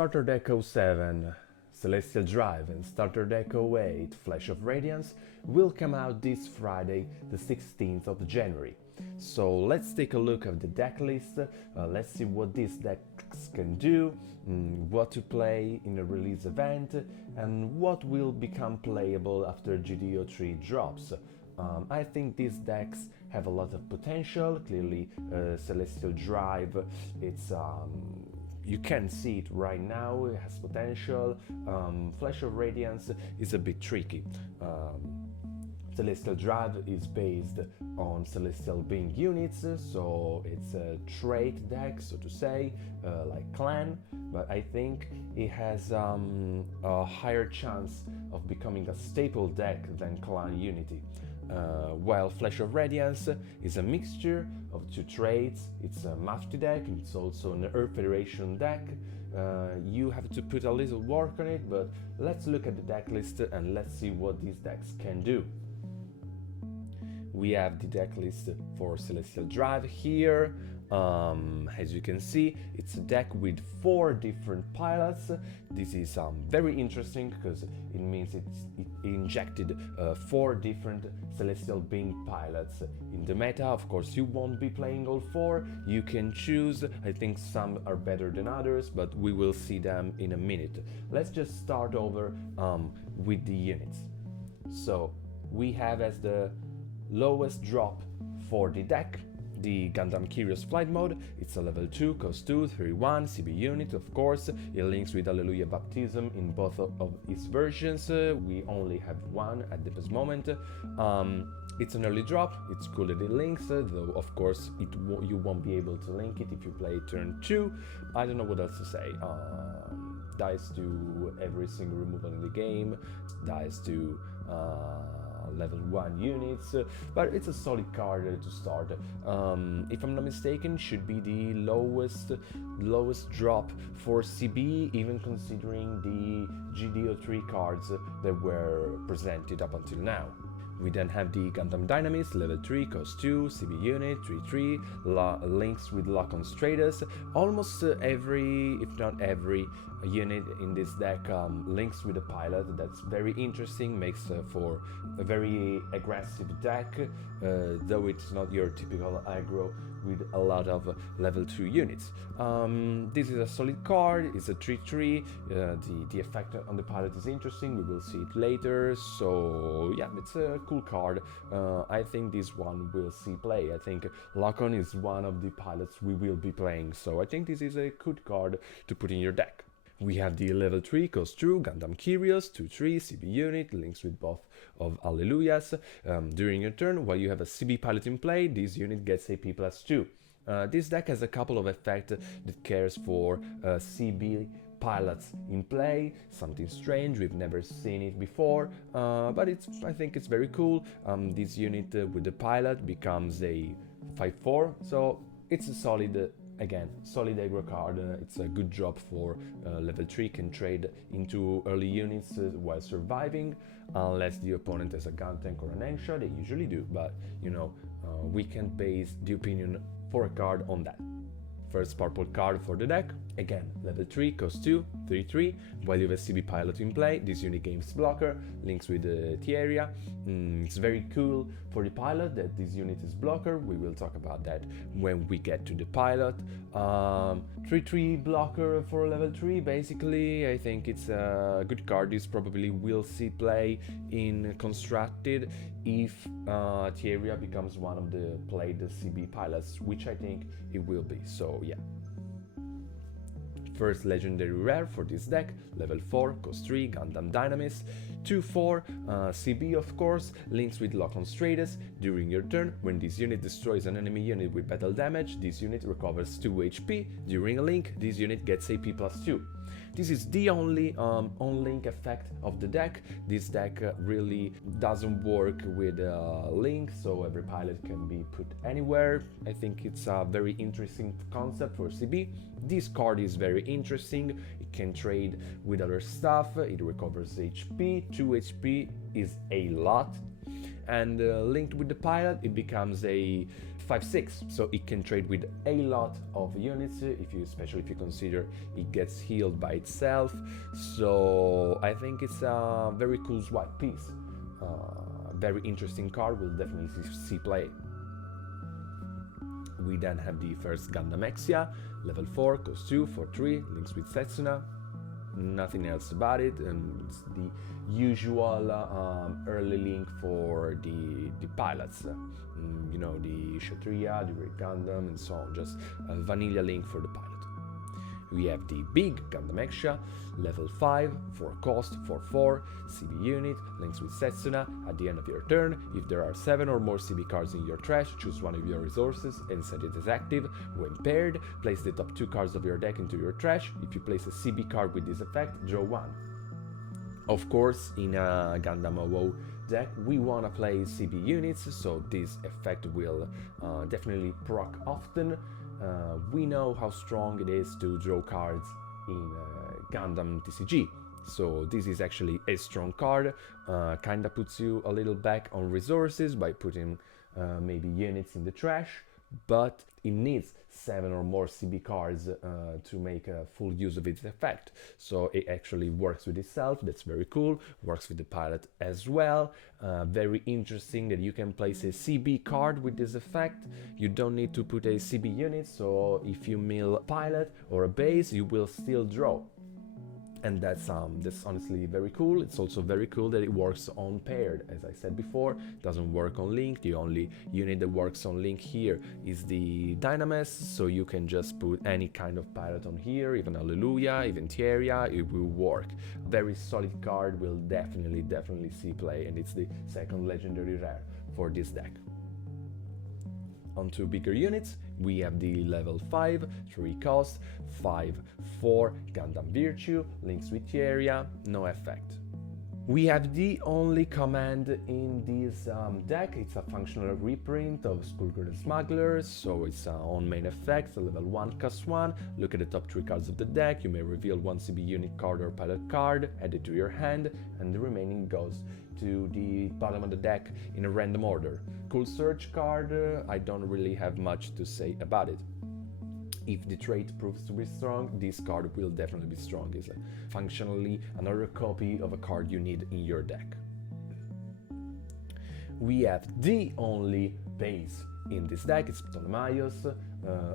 Starter Deck 07, Celestial Drive and Starter Deck 08, Flash of Radiance will come out this Friday, the 16th of January. So let's take a look at the deck list, let's see what these decks can do, what to play in a release event, and what will become playable after GDO3 drops. I think these decks have a lot of potential. Clearly, Celestial Drive, it's you can see it right now, it has potential. Flash of Radiance is a bit tricky. Celestial Drive is based on Celestial Being units, so it's a trait deck, so to say, like Clan, but I think it has a higher chance of becoming a staple deck than Clan Unity. While Flash of Radiance is a mixture of two traits, it's a Mafti deck, it's also an Earth Federation deck. You have to put a little work on it, but let's look at the deck list and let's see what these decks can do. We have the deck list for Celestial Drive here. As you can see, it's a deck with 4 different pilots. This is very interesting because it means it injected 4 different Celestial Being pilots in the meta. Of course, you won't be playing all 4. You can choose. I think some are better than others, but we will see them in a minute. Let's just start over with the units. So we have as the lowest drop for the deck the GUNDAM Curious Flight Mode. It's a level 2, cost 2, 31, CB unit, of course. It links with Alleluia Baptism in both of its versions. We only have one at this moment. It's an early drop, it's cool that it links, though of course you won't be able to link it if you play turn 2. I don't know what else to say. Dies to every single removal in the game, dies to level 1 units, but it's a solid card to start. If I'm not mistaken, should be the lowest drop for CB, even considering the GDO3 cards that were presented up until now. We then have the GUNDAM Dynamist, level 3, cost 2, CB unit, 3/3, links with Lock-on Stratus. Almost every, if not every, unit in this deck links with a pilot. That's very interesting, makes for a very aggressive deck, though it's not your typical aggro with a lot of level 2 units. This is a solid card, it's a 3/3, the effect on the pilot is interesting, we will see it later, so yeah, it's a cool card. I think this one will see play. I think Lock-on is one of the pilots we will be playing, so I think this is a good card to put in your deck. We have the level 3, cost 2, GUNDAM Curious, 2/3, CB unit, links with both of Alleluias. During your turn, while you have a CB pilot in play, this unit gets AP +2. This deck has a couple of effects that cares for CB pilots in play, something strange, we've never seen it before, but I think it's very cool. This unit with the pilot becomes a 5/4, so it's a solid, again, solid aggro card. It's a good drop for level 3, can trade into early units while surviving, unless the opponent has a gun tank or an end shot. They usually do, but you know, we can base the opinion for a card on that. First purple card for the deck, again, level 3, cost 2, 3/3, while you have a CB pilot in play, this unit gains blocker, links with the area. It's very cool for the pilot that this unit is blocker, we will talk about that when we get to the pilot. 3/3 blocker for level 3, basically, I think it's a good card. This probably will see play in Constructed if Thieria becomes one of the played CB pilots, which I think it will be, so yeah. First legendary rare for this deck, level 4, cost 3, GUNDAM Dynamist, 2/4, CB of course, links with Lock-on Stratus. During your turn, when this unit destroys an enemy unit with battle damage, this unit recovers 2 HP. During a link, this unit gets AP +2. This is the only on-link effect of the deck. This deck really doesn't work with link, so every pilot can be put anywhere. I think it's a very interesting concept for CB. This card is very interesting, it can trade with other stuff, it recovers HP, 2 HP is a lot. and linked with the pilot it becomes a 5/6, so it can trade with a lot of units, especially if you consider it gets healed by itself. So I think it's a very cool swipe piece. Very interesting card, will definitely see play. We then have the first Gundam Exia, level 4, cost 2 for 3, links with Setsuna. Nothing else about it, and it's the usual early link for the pilots. You know, the Kshatriya, the Great Gundam, and so on, just a vanilla link for the pilot. We have the big Gundam Exia, level 5, 4 cost, 4/4, CB unit, links with Setsuna. At the end of your turn, if there are 7 or more CB cards in your trash, choose one of your resources and set it as active. When paired, place the top 2 cards of your deck into your trash. If you place a CB card with this effect, draw 1. Of course, in a Gundam WoW deck, we want to play CB units, so this effect will definitely proc often. We know how strong it is to draw cards in Gundam TCG, so this is actually a strong card. Kinda puts you a little back on resources by putting maybe units in the trash, but it needs 7 or more CB cards to make a full use of its effect. So it actually works with itself, that's very cool, works with the pilot as well. Very interesting that you can place a CB card with this effect. You don't need to put a CB unit, so if you mill a pilot or a base, you will still draw. And that's honestly very cool. It's also very cool that it works on paired. As I said before, it doesn't work on link. The only unit that works on link here is the Dynames, so you can just put any kind of pilot on here, even Alleluia, even Tieria, it will work. Very solid card, will definitely see play, and it's the second legendary rare for this deck. Onto bigger units, we have the level 5, 3 cost, 5/4 Gundam Virtue, links with Tieria, no effect. We have the only command in this deck. It's a functional reprint of Skullgirl Smugglers, so it's on main effects, a level 1 cost 1. Look at the top 3 cards of the deck. You may reveal 1 CB unit card or pilot card, add it to your hand, and the remaining goes to the bottom of the deck in a random order. Cool search card, I don't really have much to say about it. If the trait proves to be strong, this card will definitely be strong. It's functionally another copy of a card you need in your deck. We have the only base in this deck, it's Ptolemaios,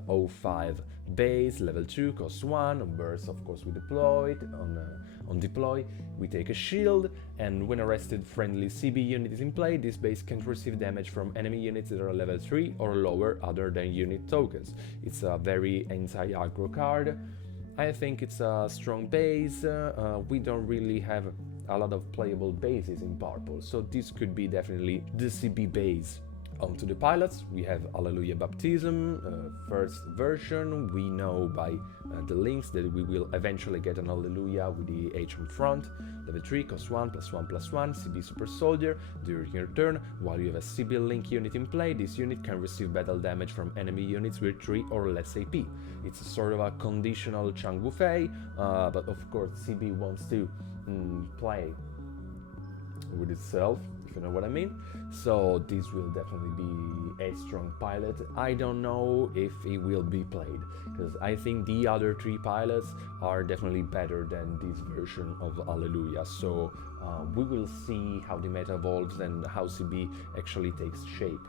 05 base, level 2, cost 1, on burst of course we deploy it, on deploy we take a shield, and when a rested friendly CB unit is in play, this base can't receive damage from enemy units that are level 3 or lower other than unit tokens. It's a very anti-aggro card. I think it's a strong base. We don't really have a lot of playable bases in purple, so this could be definitely the CB base. Onto the pilots, we have Alleluia Baptism, first version. We know by the links that we will eventually get an Alleluia with the H on front. Level 3, cost 1, +1/+1, CB Super Soldier. During your turn, while you have a CB Link unit in play, this unit can receive battle damage from enemy units with 3 or less AP. It's sort of a conditional Chang Wufei, but of course CB wants to play with itself, if you know what I mean. So this will definitely be a strong pilot. I don't know if it will be played, because I think the other 3 pilots are definitely better than this version of Alleluia. So we will see how the meta evolves and how CB actually takes shape.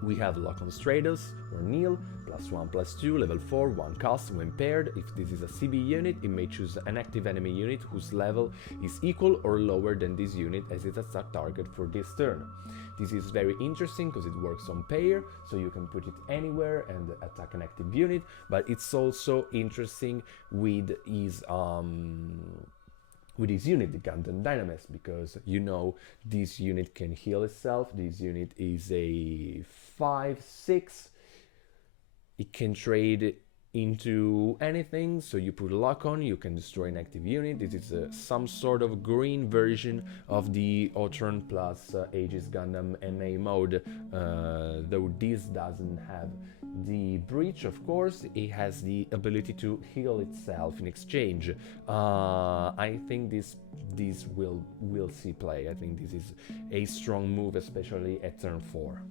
We have Lock-on Stratos, or Neil, +1/+2, level 4, 1 cost. When paired, if this is a CB unit, it may choose an active enemy unit whose level is equal or lower than this unit as its attack target for this turn. This is very interesting because it works on pair, so you can put it anywhere and attack an active unit, but it's also interesting with his unit, the Gundam Dynames, because you know this unit can heal itself. This unit is a 5/6. It can trade into anything, so you put a lock on, you can destroy an active unit. This is some sort of green version of the Auturn plus Aegis Gundam MA mode, though this doesn't have the breach, of course. It has the ability to heal itself in exchange. I think this will see play. I think this is a strong move, especially at turn 4.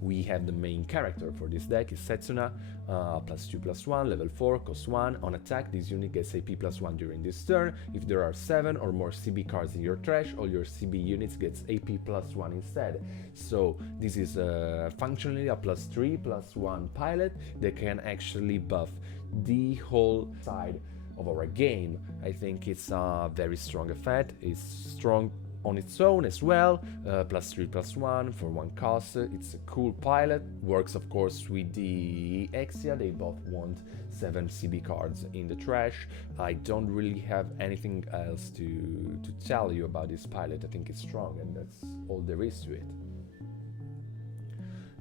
We have the main character for this deck is Setsuna, +2/+1, level 4, cost 1. On attack, this unit gets AP +1 during this turn. If there are 7 or more CB cards in your trash, all your CB units gets AP +1 instead. So this is functionally a +3/+1 pilot that can actually buff the whole side of our game. I think it's a very strong effect. It's strong on its own as well, +3/+1 for 1 cost. It's a cool pilot, works of course with the Exia. They both want 7 CB cards in the trash. I don't really have anything else to tell you about this pilot. I think it's strong and that's all there is to it.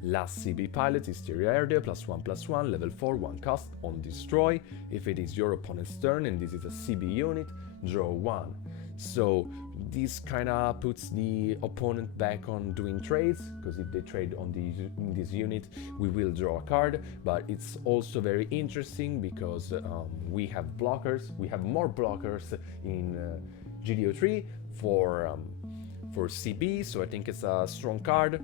Last CB pilot is Tyria, +1/+1, level 4, 1 cost, on destroy. If it is your opponent's turn and this is a CB unit, draw 1. So this kinda puts the opponent back on doing trades, because if they trade on this unit, we will draw a card. But it's also very interesting because we have blockers. We have more blockers in GDO3 for CB, so I think it's a strong card.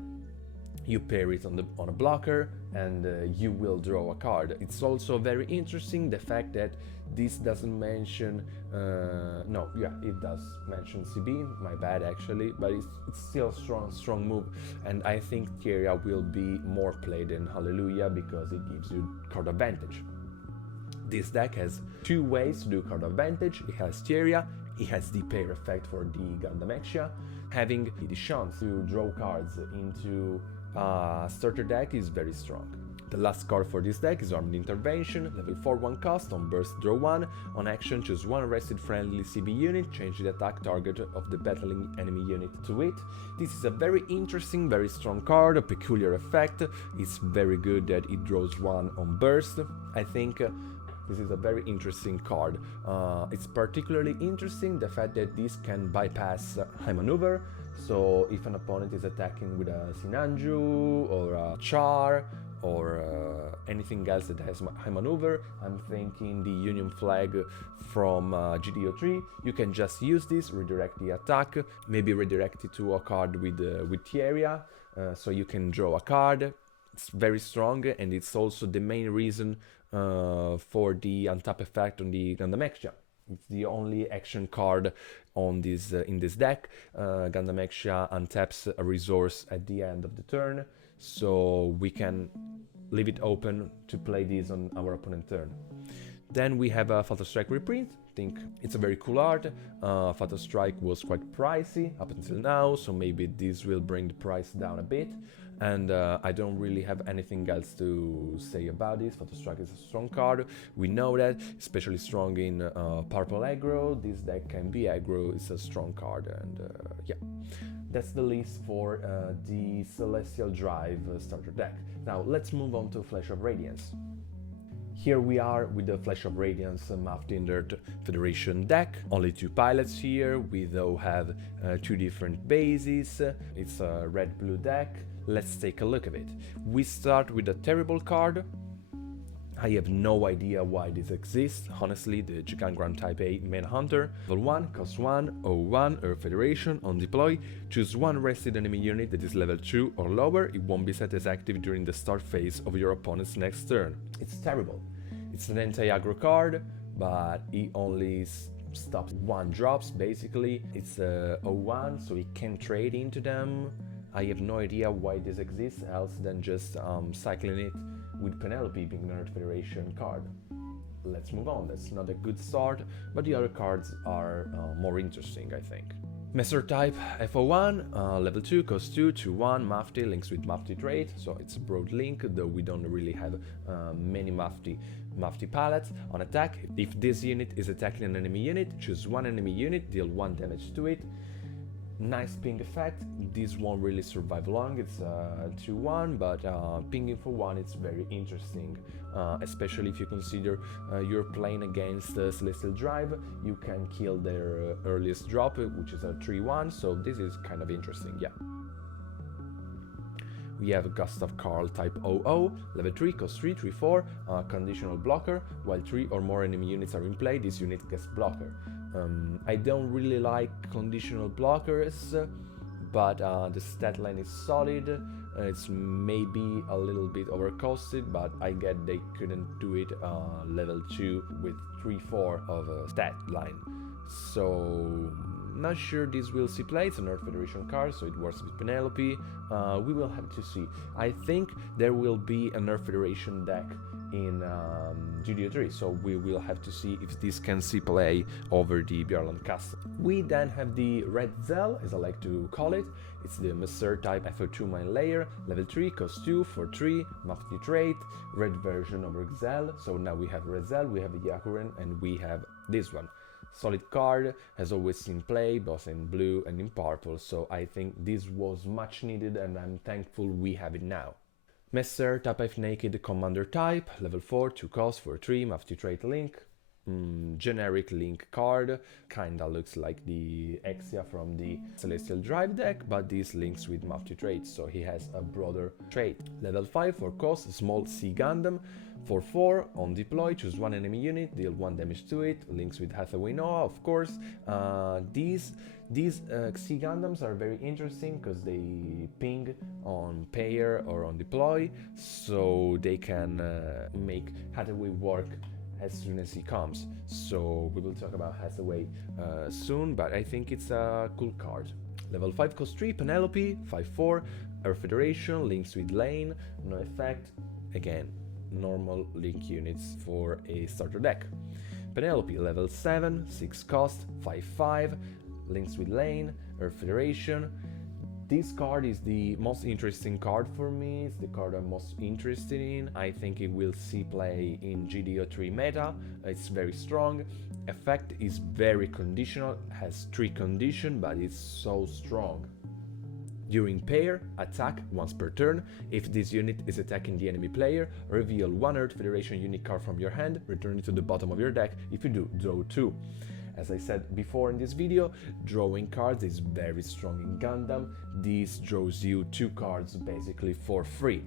You pair it on a blocker and you will draw a card. It's also very interesting the fact that this doesn't mention, it does mention CB, my bad actually, but it's still a strong move, and I think Tyria will be more played than Hallelujah because it gives you card advantage. This deck has 2 ways to do card advantage. It has Tyria, it has the pair effect for the Gundam Exia. Having the chance to draw cards into starter deck is very strong. The last card for this deck is Armed Intervention, level 4, 1 cost, on burst draw 1, on action choose 1 rested friendly CB unit, change the attack target of the battling enemy unit to it. This is a very interesting, very strong card, a peculiar effect. It's very good that it draws 1 on burst. I think this is a very interesting card. It's particularly interesting the fact that this can bypass high maneuver. So if an opponent is attacking with a Sinanju or a Char or anything else that has high maneuver, I'm thinking the Union Flag from GDO3, you can just use this, redirect the attack, maybe redirect it to a card with Tyria, so you can draw a card. It's very strong, and it's also the main reason for the untap effect on the Gundam Exia. It's the only action card on this in this deck. Gundam Exia untaps a resource at the end of the turn, so we can leave it open to play this on our opponent's turn. Then we have a Fatal Strike reprint. I think it's a very cool art. Fatal Strike was quite pricey up until now, so maybe this will bring the price down a bit. And I don't really have anything else to say about this. Fatal Strike is a strong card. We know that, especially strong in purple aggro. This deck can be aggro. It's a strong card, and yeah. That's the list for the Celestial Drive starter deck. Now let's move on to Flash of Radiance. Here we are with the Flash of Radiance Math-Tindered Federation deck. Only 2 pilots here. We though have 2 different bases. It's a red-blue deck. Let's take a look at it. We start with a terrible card. I have no idea why this exists. Honestly, the Gigangram Type A Manhunter. Level 1, cost 1, 01, Earth Federation, on deploy. Choose 1 rested enemy unit that is level 2 or lower. It won't be set as active during the start phase of your opponent's next turn. It's terrible. It's an anti-aggro card, but it only stops 1 drops basically. It's a 01, so it can trade into them. I have no idea why this exists else than just cycling it with Penelope being an Earth Federation card. Let's move on. That's not a good start, but the other cards are more interesting, I think. Master Type FO1, level 2, cost 2, 2/1, Mafti, links with Mafti trait, so it's a broad link, though we don't really have many Mafti palettes. On attack, if this unit is attacking an enemy unit, choose 1 enemy unit, deal 1 damage to it. Nice ping effect. This won't really survive long, it's 2-1, but pinging for 1 it's very interesting, especially if you consider you're playing against Celestial Drive. You can kill their earliest drop, which is a 3-1, so this is kind of interesting, yeah. We have Gustav Karl type 00, level 3, cost 3, 3-4, conditional blocker. While 3 or more enemy units are in play, this unit gets blocker. I don't really like conditional blockers, but the stat line is solid. It's maybe a little bit overcosted, but I get they couldn't do it level 2 with 3-4 of a stat line. So not sure this will see play. It's an Earth Federation card, so it works with Penelope. We will have to see. I think there will be an Earth Federation deck in GDO3, so we will have to see if this can see play over the Bjorland Castle. We then have the Red Zell, as I like to call it. It's the Messer type FO2 mine layer, level 3, cost 2 for 3, Mafti trait, red version of Red Zell. So now we have Red Zell, we have Yakuren, and we have this one. Solid card, has always seen play, both in blue and in purple, so I think this was much needed and I'm thankful we have it now. Messer, tap F naked commander type, level 4, 2 cost for 3, Mafti trait link. Generic link card, kinda looks like the Exia from the Celestial Drive deck, but this links with Mafti traits, so he has a broader trait. Level 5 for cost, small C Gundam. For 4, on deploy, choose one enemy unit, deal 1 damage to it, links with Hathaway Noah, of course. These C Gundams are very interesting because they ping on pair or on deploy, so they can make Hathaway work as soon as he comes. So we will talk about Hathaway soon, but I think it's a cool card. Level 5 cost 3, Penelope, 5-4, Earth Federation, links with Lane, no effect, again, normal link units for a starter deck. Penelope, level 7, 6 cost, 5-5, links with Lane, Earth Federation. This card is the most interesting card for me, it's the card I'm most interested in. I think it will see play in GDO3 meta, it's very strong. Effect is very conditional, has 3 conditions, but it's so strong. During pair, attack once per turn. If this unit is attacking the enemy player, reveal 1 Earth Federation unit card from your hand, return it to the bottom of your deck. If you do, draw 2. As I said before in this video, drawing cards is very strong in Gundam. This draws you 2 cards basically for free.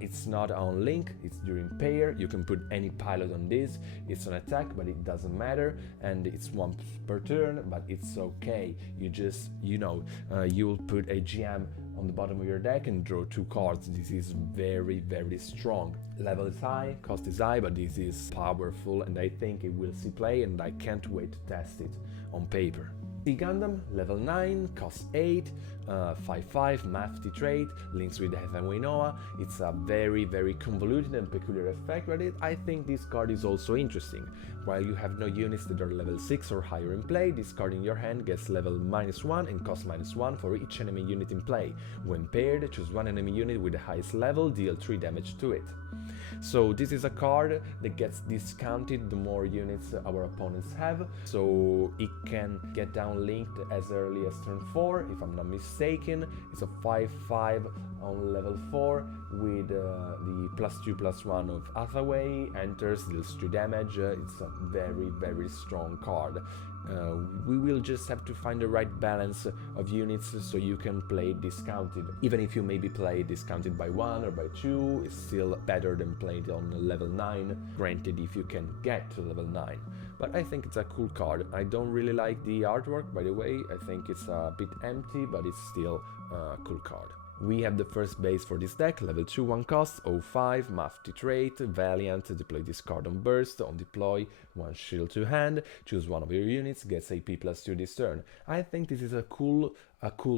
It's not on link, it's during pair. You can put any pilot on this. It's an attack, but it doesn't matter, and it's once per turn, but it's okay. You just, you'll put a GM on the bottom of your deck and draw 2 cards. This is very, very strong. Level is high, cost is high, but this is powerful and I think it will see play and I can't wait to test it on paper. C Gundam, level 9, cost 8, 5-5, Mafti trait, links with Hathaway Noah. It's a very, very convoluted and peculiar effect, but I think this card is also interesting. While you have no units that are level 6 or higher in play, this card in your hand gets level -1 and cost -1 for each enemy unit in play. When paired, choose one enemy unit with the highest level, deal 3 damage to it. So this is a card that gets discounted the more units our opponents have, so it can get down linked as early as turn 4, if I'm not mistaken. It's a 5-5 on level 4 with the +2/+1 of Hathaway, enters, deals 2 damage. It's a very, very strong card. We will just have to find the right balance of units so you can play discounted. Even if you maybe play discounted by 1 or by 2, it's still better than playing on level 9, granted if you can get to level 9. But I think it's a cool card. I don't really like the artwork, by the way. I think it's a bit empty, but it's still a cool card. We have the first base for this deck, level 2, 1 cost, 05, Mafti trait, Valiant, deploy this card on burst, on deploy, 1 shield to hand, choose one of your units, gets AP +2 this turn. I think this is a cool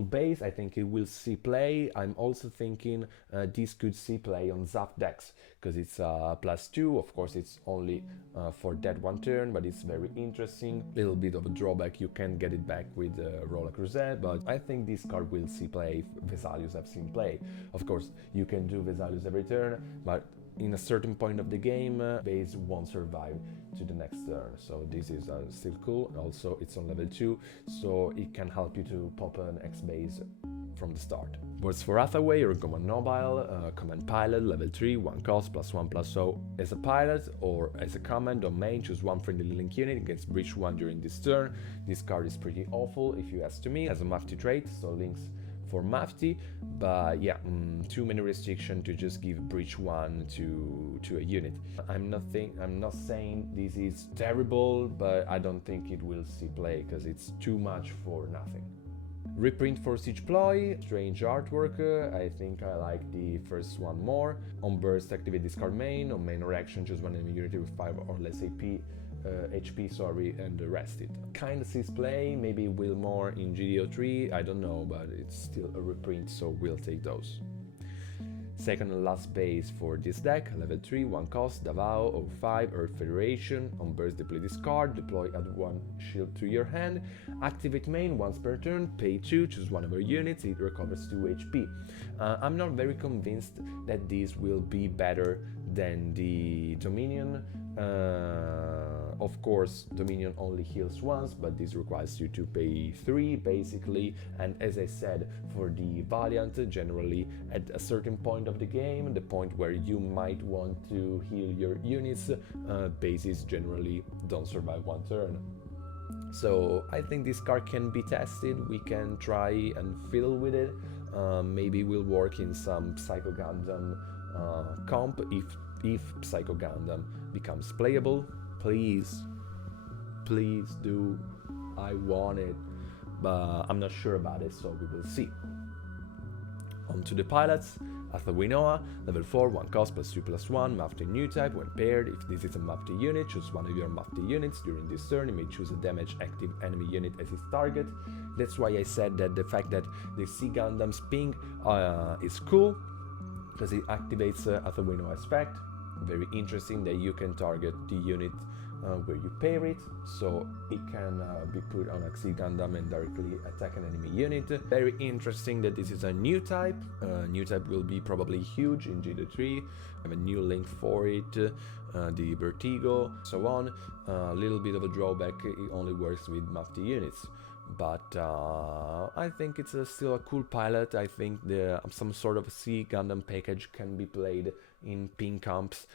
base. I think it will see play. I'm also thinking this could see play on Zap decks, because it's +2, of course it's only for that 1 turn, but it's very interesting. Little bit of a drawback, you can't get it back with Roller Crusade, but I think this card will see play if Vesalius have seen play. Of course, you can do Vesalius every turn, but in a certain point of the game, base won't survive to the next turn. So this is still cool. Also, it's on level 2, so it can help you to pop an X base from the start. Words for Hathaway or Command Mobile, Command Pilot, level 3, 1 cost, +1/+0. As a pilot or as a command on main, choose one friendly link unit against breach 1 during this turn. This card is pretty awful if you ask to me, as a Mafti trait, so links for Mafti, but yeah, too many restrictions to just give breach 1 to a unit. I'm not saying this is terrible, but I don't think it will see play because it's too much for nothing. Reprint for Siege Ploy, strange artwork, I think I like the first one more. On burst, activate discard main. On main or action, choose one enemy unit with 5 or less HP, and rest it. Kinda sees play, maybe will more in GDO3, I don't know, but it's still a reprint, so we'll take those. Second and last base for this deck, level 3, 1 cost, Davao, 05, Earth Federation. On burst, deploy this card, deploy add 1 shield to your hand, activate main once per turn, pay 2, choose one of your units, it recovers 2 HP. I'm not very convinced that this will be better than the Dominion. Of course, Dominion only heals once, but this requires you to pay 3 basically, and as I said, for the Valiant, generally at a certain point of the game, the point where you might want to heal your units, bases generally don't survive 1 turn. So I think this card can be tested, we can try and fiddle with it, maybe will work in some Psycho Gundam comp if Psycho Gundam becomes playable. Please do, I want it, but I'm not sure about it, so we will see. On to the pilots. Hathaway Noah, level 4, 1 cost, +2/+1, Mafti new type. When paired, if this is a Mafti unit, choose one of your Mafti units. During this turn, you may choose a damage active enemy unit as its target. That's why I said that the fact that the Sea Gundam's ping is cool, because it activates Hathaway Noah effect. Very interesting that you can target the unit where you pair it, so it can be put on a Sea Gundam and directly attack an enemy unit. Very interesting that this is a new type. New type will be probably huge in GD3. I have a new link for it, the Vertigo, so on. A little bit of a drawback, it only works with Mafti units. But I think it's still a cool pilot. I think some sort of Sea Gundam package can be played in ping comps.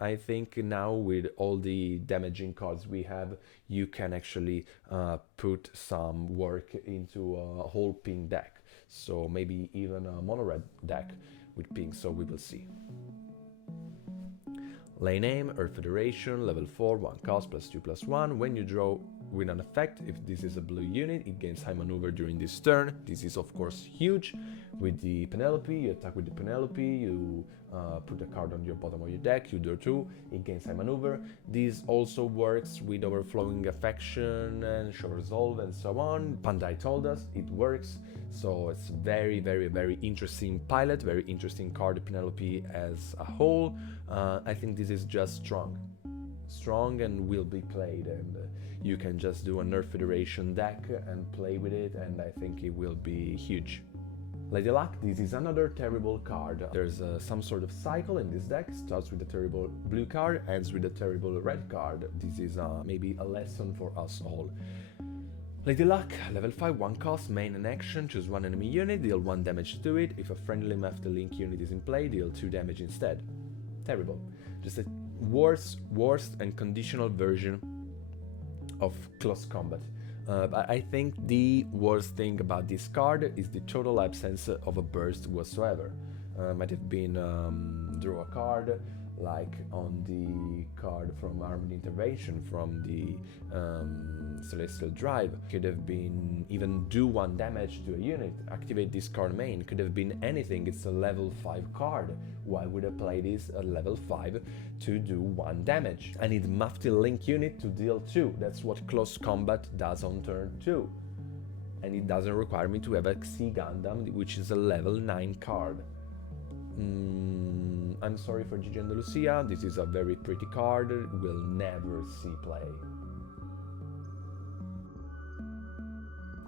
I think now with all the damaging cards we have, you can actually put some work into a whole ping deck. So maybe even a mono red deck with ping, so we will see. Lane name, Earth Federation, level 4, 1 cost, +2/+1. When you draw with an effect, if this is a blue unit, it gains high maneuver during this turn. This is of course huge. With the Penelope, you attack with the Penelope, you put a card on your bottom of your deck, you draw 2, it gains high maneuver. This also works with Overflowing Affection and Show Resolve and so on. Bandai told us it works, so it's very interesting pilot, very interesting card, Penelope as a whole. I think this is just strong and will be played, and you can just do an Earth Federation deck and play with it, and I think it will be huge. Lady Luck, this is another terrible card. There's some sort of cycle in this deck, starts with a terrible blue card, ends with a terrible red card. This is maybe a lesson for us all. Lady Luck, level 5, 1 cost, main and action, choose one enemy unit, deal 1 damage to it. If a friendly Mafti Link unit is in play, deal 2 damage instead. Terrible. Just a worst and conditional version of close combat. But I think the worst thing about this card is the total absence of a burst whatsoever. Might have been draw a card, like on the card from Armed Intervention from the Celestial Drive. Could have been even do 1 damage to a unit, activate this card main, could have been anything. It's a level 5 card. Why would I play this at level 5 to do 1 damage? I need Mafti Link unit to deal 2. That's what close combat does on turn 2. And it doesn't require me to have a Sea Gundam, which is a level 9 card. I'm sorry for Gigi and Lucia, this is a very pretty card, we'll never see play.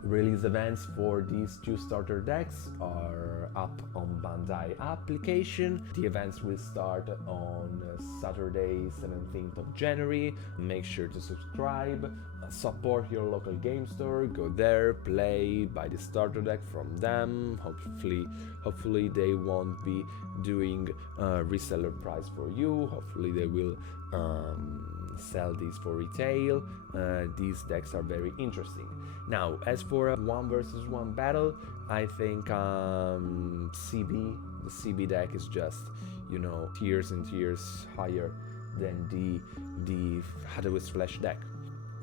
release events for these two starter decks are up on Bandai application. The events will start on Saturday 17th of January. Make sure to subscribe, support your local game store, go there, play, buy the starter deck from them. Hopefully they won't be doing reseller price for you. Hopefully they will sell these for retail. These decks are very interesting. Now, as for a 1 versus 1 battle, I think the CB deck is just, you know, tiers and tiers higher than the Hathaway's Flash deck.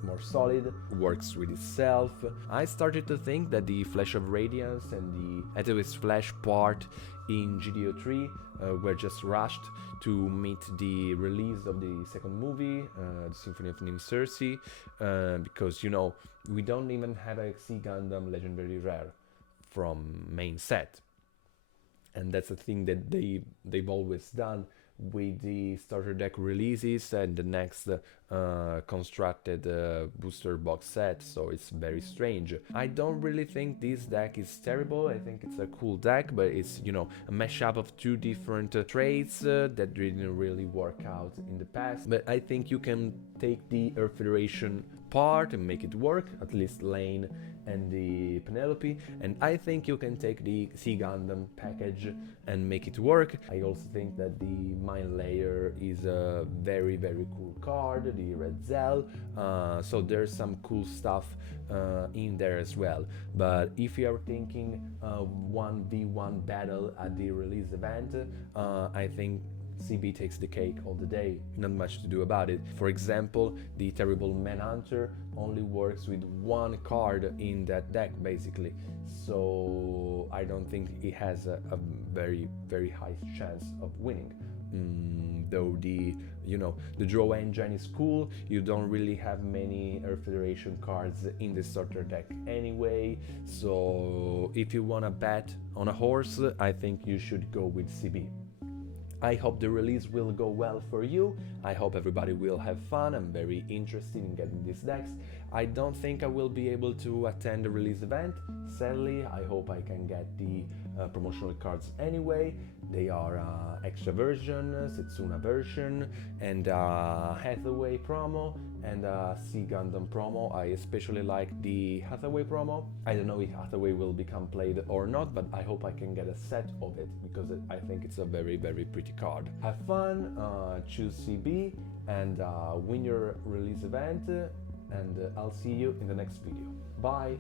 More solid, works with itself. I started to think that the Flash of Radiance and the Hathaway's Flash part in GDO3 were just rushed to meet the release of the second movie, the Symphony of Nimsirsi, because, you know, we don't even have a XC Gundam Legendary Rare from main set. And that's a thing that they've always done with the starter deck releases and the next constructed booster box set, so it's very strange. I don't really think this deck is terrible. I think it's a cool deck, but it's, you know, a mashup of two different traits that didn't really work out in the past. But I think you can take the Earth Federation part and make it work, at least Lane and the Penelope, and I think you can take the Sea Gundam package and make it work. I also think that the Mine Layer is a very cool card, the Red Zell, so there's some cool stuff in there as well. But if you are thinking 1v1 battle at the release event, I think CB takes the cake all the day, not much to do about it. For example, the Terrible Manhunter only works with one card in that deck basically, so I don't think it has a very high chance of winning. Though the draw engine is cool, you don't really have many Earth Federation cards in the starter deck anyway, so if you wanna bet on a horse, I think you should go with CB. I hope the release will go well for you. I hope everybody will have fun. I'm very interested in getting these decks. I don't think I will be able to attend the release event. Sadly, I hope I can get the promotional cards anyway. They are extra version, Setsuna version, and Hathaway promo, and Sea Gundam promo. I especially like the Hathaway promo. I don't know if Hathaway will become played or not, but I hope I can get a set of it, because I think it's a very pretty card. Have fun, choose CB, and win your release event, and I'll see you in the next video. Bye!